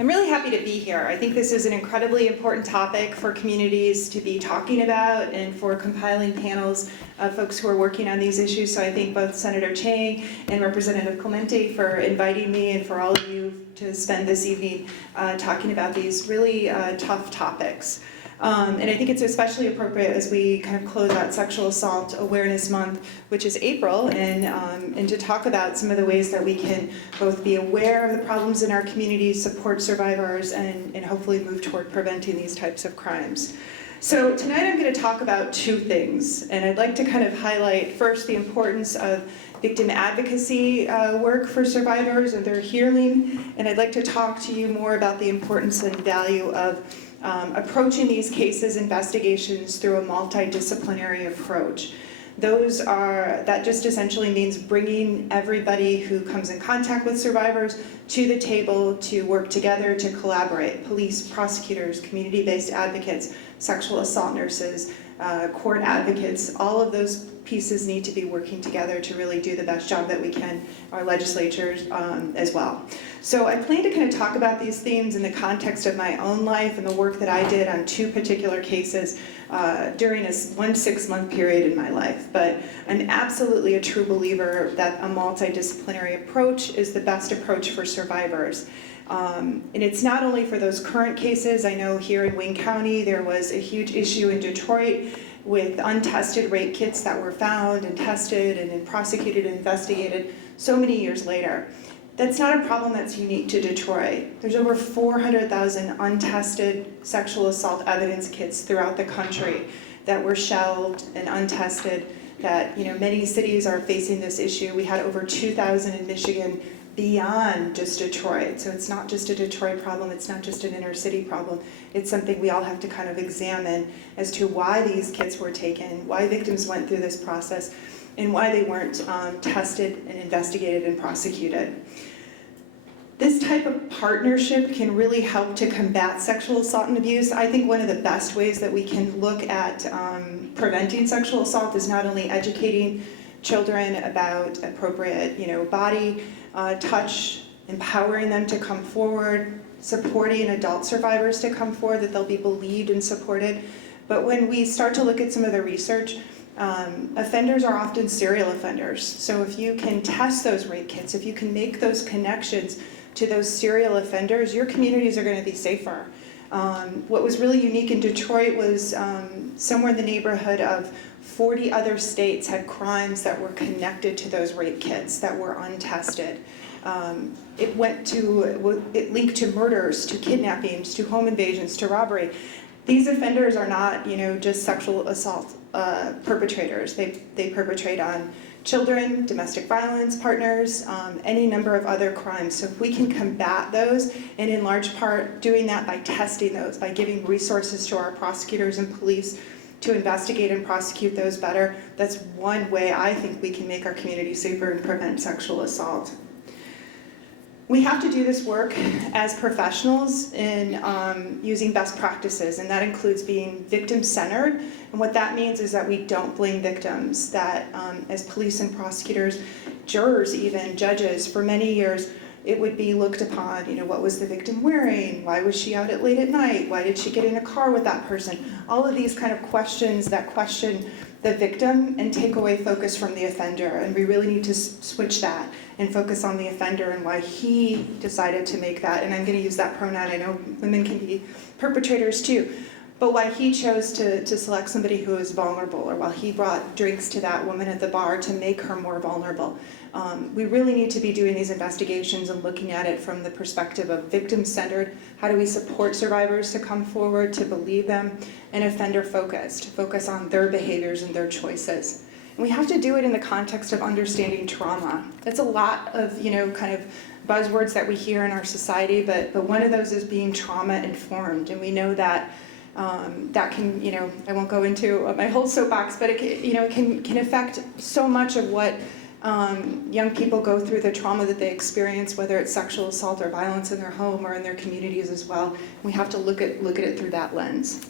I'm really happy to be here. I think this is an incredibly important topic for communities to be talking about and for compiling panels of folks who are working on these issues. So I thank both Senator Chang and Representative Clemente for inviting me and for all of you to spend this evening talking about these really tough topics. And I think it's especially appropriate as we kind of close out Sexual Assault Awareness Month, which is April, and to talk about some of the ways that we can both be aware of the problems in our community, support survivors, and hopefully move toward preventing these types of crimes. So tonight I'm going to talk about two things, and I'd like to kind of highlight first the importance of victim advocacy work for survivors and their healing, and I'd like to talk to you more about the importance and value of approaching these cases, investigations through a multidisciplinary approach. That just essentially means bringing everybody who comes in contact with survivors to the table to work together, to collaborate. Police, prosecutors, community-based advocates, sexual assault nurses, court advocates, all of those pieces need to be working together to really do the best job that we can, our legislatures as well. So I plan to kind of talk about these themes in the context of my own life and the work that I did on two particular cases during one 6-month period in my life. But I'm absolutely a true believer that a multidisciplinary approach is the best approach for survivors. And it's not only for those current cases. I know here in Wayne County there was a huge issue in Detroit with untested rape kits that were found and tested and then prosecuted and investigated so many years later. That's not a problem that's unique to Detroit. There's over 400,000 untested sexual assault evidence kits throughout the country that were shelved and untested, that many cities are facing this issue. We had over 2,000 in Michigan beyond just Detroit. So it's not just a Detroit problem, it's not just an inner city problem. It's something we all have to kind of examine as to why these kits were taken, why victims went through this process, and why they weren't tested and investigated and prosecuted. This type of partnership can really help to combat sexual assault and abuse. I think one of the best ways that we can look at preventing sexual assault is not only educating children about appropriate body touch, empowering them to come forward, supporting adult survivors to come forward, that they'll be believed and supported. But when we start to look at some of the research, offenders are often serial offenders. So if you can test those rape kits, if you can make those connections to those serial offenders, your communities are going to be safer. What was really unique in Detroit was somewhere in the neighborhood of 40 other states had crimes that were connected to those rape kits that were untested. It linked to murders, to kidnappings, to home invasions, to robbery. These offenders are not, just sexual assault perpetrators. They perpetrate on children, domestic violence partners, any number of other crimes. So if we can combat those, and in large part doing that by testing those, by giving resources to our prosecutors and police to investigate and prosecute those better, that's one way I think we can make our community safer and prevent sexual assault. We have to do this work as professionals in using best practices, and that includes being victim-centered. And what that means is that we don't blame victims, that as police and prosecutors, jurors even, judges, for many years, it would be looked upon, what was the victim wearing? Why was she out late at night? Why did she get in a car with that person? All of these kind of questions that question the victim and take away focus from the offender. And we really need to switch that and focus on the offender and why he decided to make that, and I'm going to use that pronoun, I know women can be perpetrators too, but why he chose to select somebody who is vulnerable, or why he brought drinks to that woman at the bar to make her more vulnerable. We really need to be doing these investigations and looking at it from the perspective of victim-centered. How do we support survivors to come forward, to believe them, and offender-focused, to focus on their behaviors and their choices. And we have to do it in the context of understanding trauma. That's a lot of, kind of buzzwords that we hear in our society, but one of those is being trauma-informed, and we know that that can, I won't go into my whole soapbox, but it can affect so much of what young people go through, the trauma that they experience, whether it's sexual assault or violence in their home or in their communities as well. We have to look at it through that lens.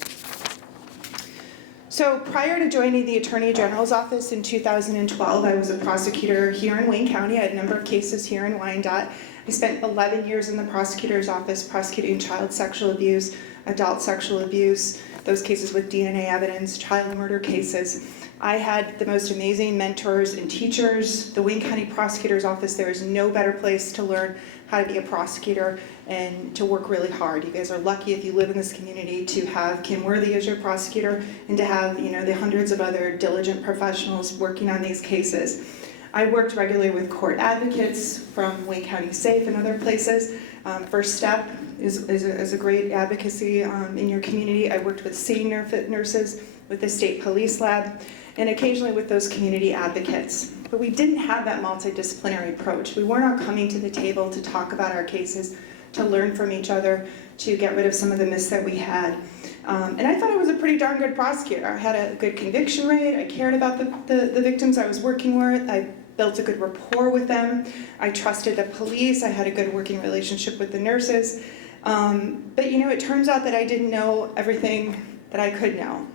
So prior to joining the Attorney General's office in 2012, I was a prosecutor here in Wayne County. I had a number of cases here in Wyandotte. I spent 11 years in the prosecutor's office prosecuting child sexual abuse, adult sexual abuse, those cases with DNA evidence, child murder cases. I had the most amazing mentors and teachers. The Wayne County Prosecutor's Office, there is no better place to learn how to be a prosecutor and to work really hard. You guys are lucky if you live in this community to have Kim Worthy as your prosecutor and to have the hundreds of other diligent professionals working on these cases. I worked regularly with court advocates from Wayne County Safe and other places. First Step is a great advocacy in your community. I worked with senior nurses, with the state police lab, and occasionally with those community advocates. But we didn't have that multidisciplinary approach. We were not coming to the table to talk about our cases, to learn from each other, to get rid of some of the myths that we had. And I thought I was a pretty darn good prosecutor. I had a good conviction rate. I cared about the victims I was working with. I built a good rapport with them. I trusted the police. I had a good working relationship with the nurses. But it turns out that I didn't know everything that I could know.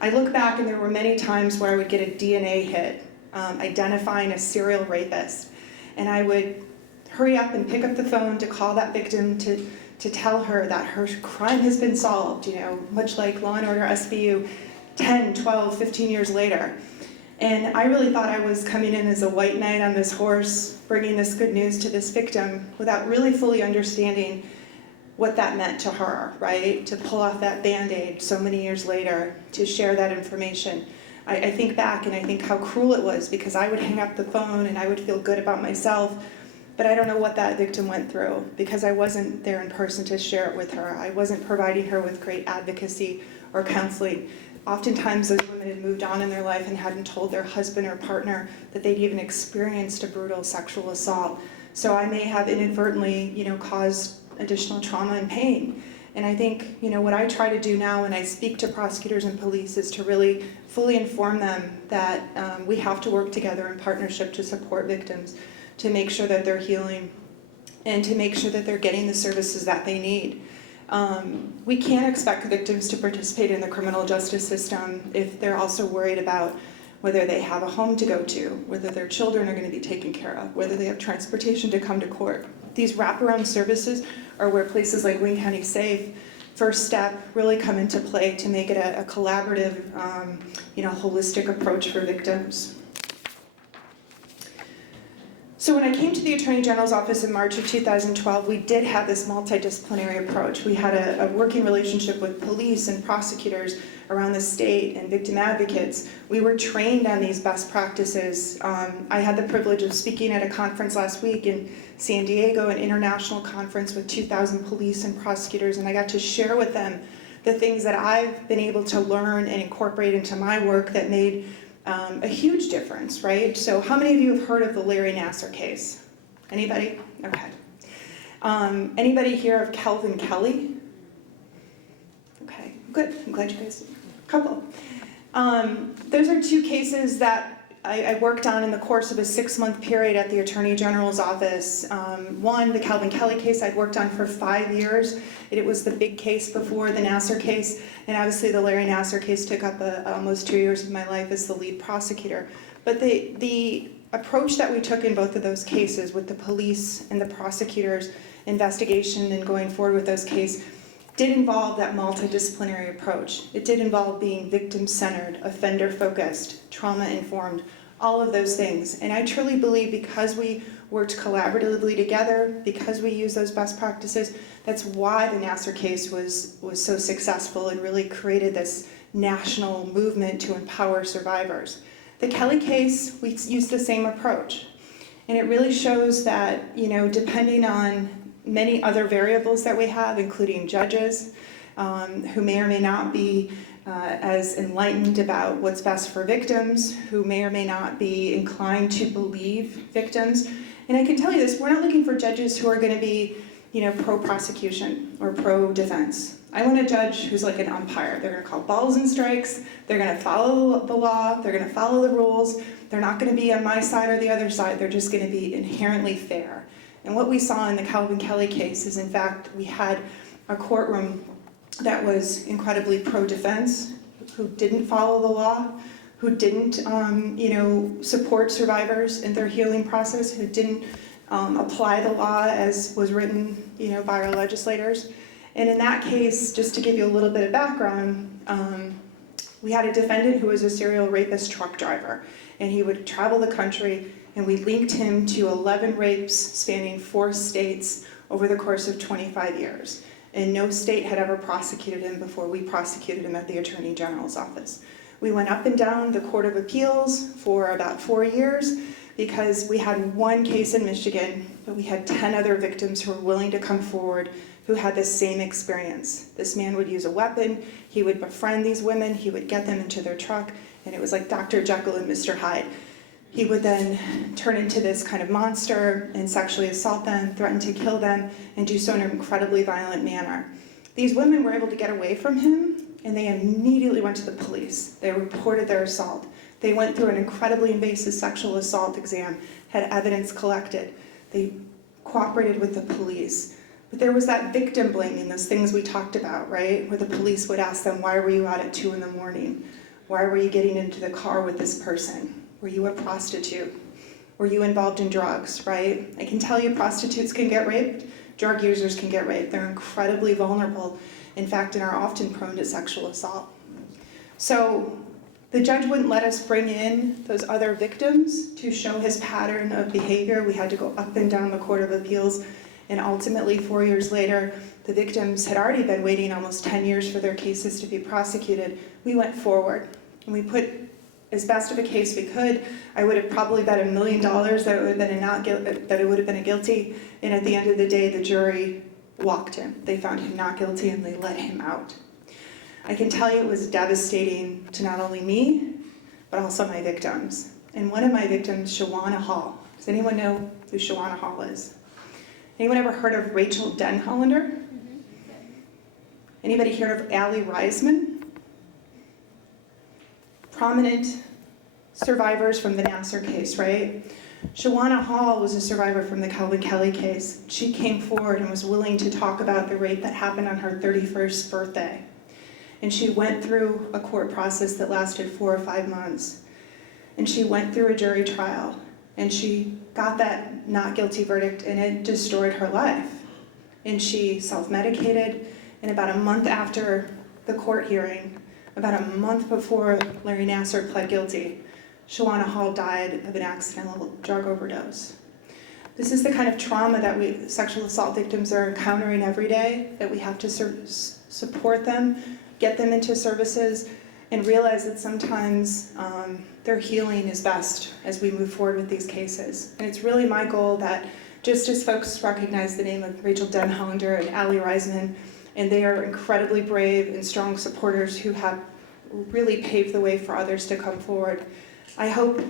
I look back and there were many times where I would get a DNA hit identifying a serial rapist. And I would hurry up and pick up the phone to call that victim to tell her that her crime has been solved, much like Law & Order SVU 10, 12, 15 years later. And I really thought I was coming in as a white knight on this horse, bringing this good news to this victim without really fully understanding what that meant to her, right? To pull off that Band-Aid so many years later, to share that information. I think back and I think how cruel it was because I would hang up the phone and I would feel good about myself, but I don't know what that victim went through because I wasn't there in person to share it with her. I wasn't providing her with great advocacy or counseling. Oftentimes those women had moved on in their life and hadn't told their husband or partner that they'd even experienced a brutal sexual assault. So I may have inadvertently, caused additional trauma and pain. And I think, what I try to do now when I speak to prosecutors and police is to really fully inform them that we have to work together in partnership to support victims, to make sure that they're healing, and to make sure that they're getting the services that they need. We can't expect victims to participate in the criminal justice system if they're also worried about whether they have a home to go to, whether their children are going to be taken care of, whether they have transportation to come to court. These wraparound services are where places like Wayne County Safe, First Step really come into play to make it a collaborative, holistic approach for victims. So when I came to the Attorney General's office in March of 2012, we did have this multidisciplinary approach. We had a working relationship with police and prosecutors around the state and victim advocates. We were trained on these best practices. I had the privilege of speaking at a conference last week in San Diego, an international conference with 2,000 police and prosecutors, and I got to share with them the things that I've been able to learn and incorporate into my work that made a huge difference, right? So how many of you have heard of the Larry Nassar case? Anybody? Okay. Anybody hear of Calvin Kelly? Okay, good. I'm glad you guys, a couple. Those are two cases that I worked on in the course of a 6-month period at the Attorney General's office. One, the Calvin Kelly case, I'd worked on for 5 years. It was the big case before the Nassar case, and obviously the Larry Nassar case took up almost 2 years of my life as the lead prosecutor. But the approach that we took in both of those cases with the police and the prosecutors' investigation and going forward with those cases did involve that multidisciplinary approach. It did involve being victim-centered, offender-focused, trauma-informed, all of those things. And I truly believe because we worked collaboratively together, because we used those best practices, that's why the Nassar case was so successful and really created this national movement to empower survivors. The Kelly case, we used the same approach. And it really shows that, depending on many other variables that we have, including judges who may or may not be as enlightened about what's best for victims, who may or may not be inclined to believe victims. And I can tell you this, we're not looking for judges who are going to be, pro-prosecution or pro-defense. I want a judge who's like an umpire. They're going to call balls and strikes, they're going to follow the law, they're going to follow the rules, they're not going to be on my side or the other side, they're just going to be inherently fair. And what we saw in the Calvin Kelly case is, in fact, we had a courtroom that was incredibly pro-defense, who didn't follow the law, who didn't, support survivors in their healing process, who didn't apply the law as was written, by our legislators. And in that case, just to give you a little bit of background, we had a defendant who was a serial rapist truck driver, and he would travel the country, and we linked him to 11 rapes spanning 4 states over the course of 25 years. And no state had ever prosecuted him before we prosecuted him at the Attorney General's office. We went up and down the Court of Appeals for about 4 years because we had one case in Michigan, but we had 10 other victims who were willing to come forward who had the same experience. This man would use a weapon, he would befriend these women, he would get them into their truck, and it was like Dr. Jekyll and Mr. Hyde. He would then turn into this kind of monster and sexually assault them, threaten to kill them, and do so in an incredibly violent manner. These women were able to get away from him, and they immediately went to the police. They reported their assault. They went through an incredibly invasive sexual assault exam, had evidence collected. They cooperated with the police. But there was that victim blaming, those things we talked about, right? Where the police would ask them, why were you out at 2 in the morning? Why were you getting into the car with this person? Were you a prostitute? Were you involved in drugs, right? I can tell you prostitutes can get raped, drug users can get raped. They're incredibly vulnerable, in fact, and are often prone to sexual assault. So the judge wouldn't let us bring in those other victims to show his pattern of behavior. We had to go up and down the Court of Appeals, and ultimately 4 years later, the victims had already been waiting almost 10 years for their cases to be prosecuted. We went forward, and we put as best of a case we could. I would have probably bet $1 million that it would have been a guilty, and at the end of the day, the jury walked him. They found him not guilty, and they let him out. I can tell you it was devastating to not only me, but also my victims. And one of my victims, Shawana Hall. Does anyone know who Shawana Hall is? Anyone ever heard of Rachel Denhollander? Anybody heard of Allie Reisman? Prominent survivors from the Nassar case, right? Shawana Hall was a survivor from the Calvin Kelly case. She came forward and was willing to talk about the rape that happened on her 31st birthday. And she went through a court process that lasted 4 or 5 months. And she went through a jury trial. And she got that not guilty verdict, and it destroyed her life. And she self-medicated, and about a month after the court hearing, about a month before Larry Nassar pled guilty, Shawana Hall died of an accidental drug overdose. This is the kind of trauma that sexual assault victims are encountering every day, that we have to support them, get them into services, and realize that sometimes their healing is best as we move forward with these cases. And it's really my goal that just as folks recognize the name of Rachel Denhollander and Allie Reisman, and they are incredibly brave and strong supporters who have really paved the way for others to come forward, I hope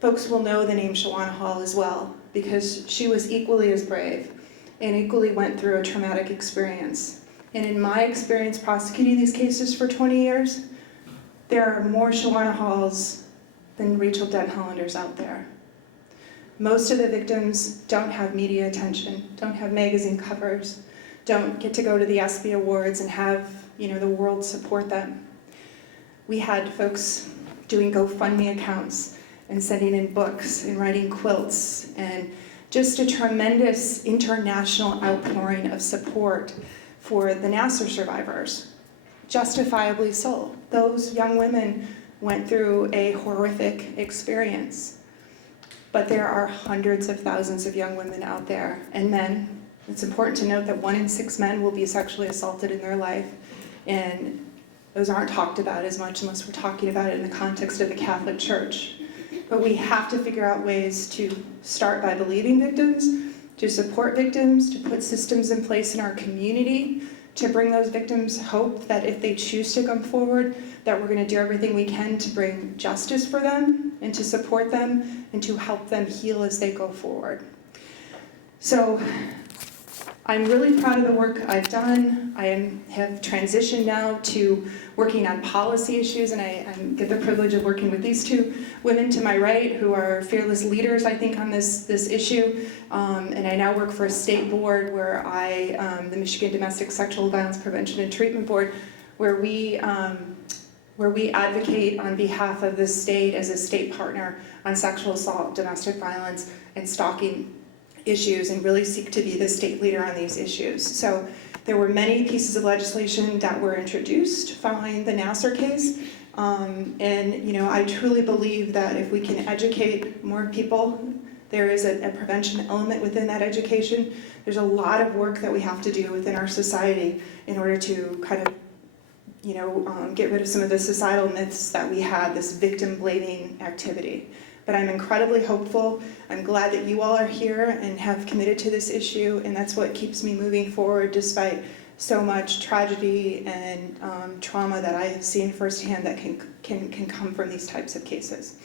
folks will know the name Shawana Hall as well, because she was equally as brave and equally went through a traumatic experience. And in my experience prosecuting these cases for 20 years, there are more Shawana Halls than Rachel Denhollanders out there. Most of the victims don't have media attention, don't have magazine covers, don't get to go to the ESPY Awards and have the world support them. We had folks doing GoFundMe accounts and sending in books and writing quilts, and just a tremendous international outpouring of support for the Nassar survivors. Justifiably so. Those young women went through a horrific experience. But there are hundreds of thousands of young women out there, and men. It's important to note that 1 in 6 men will be sexually assaulted in their life, and those aren't talked about as much unless we're talking about it in the context of the Catholic Church. But we have to figure out ways to start by believing victims, to support victims, to put systems in place in our community, to bring those victims hope that if they choose to come forward, that we're going to do everything we can to bring justice for them and to support them and to help them heal as they go forward. So I'm really proud of the work I've done. I have transitioned now to working on policy issues, and I get the privilege of working with these 2 women to my right who are fearless leaders, I think, on this issue. And I now work for a state board where the Michigan Domestic Sexual Violence Prevention and Treatment Board, where we advocate on behalf of the state as a state partner on sexual assault, domestic violence, and stalking issues and really seek to be the state leader on these issues. So there were many pieces of legislation that were introduced following the Nassar case. And I truly believe that if we can educate more people, there is a prevention element within that education. There's a lot of work that we have to do within our society in order to kind of get rid of some of the societal myths that we have, this victim blaming activity. But I'm incredibly hopeful. I'm glad that you all are here and have committed to this issue, and that's what keeps me moving forward despite so much tragedy and trauma that I have seen firsthand that can come from these types of cases.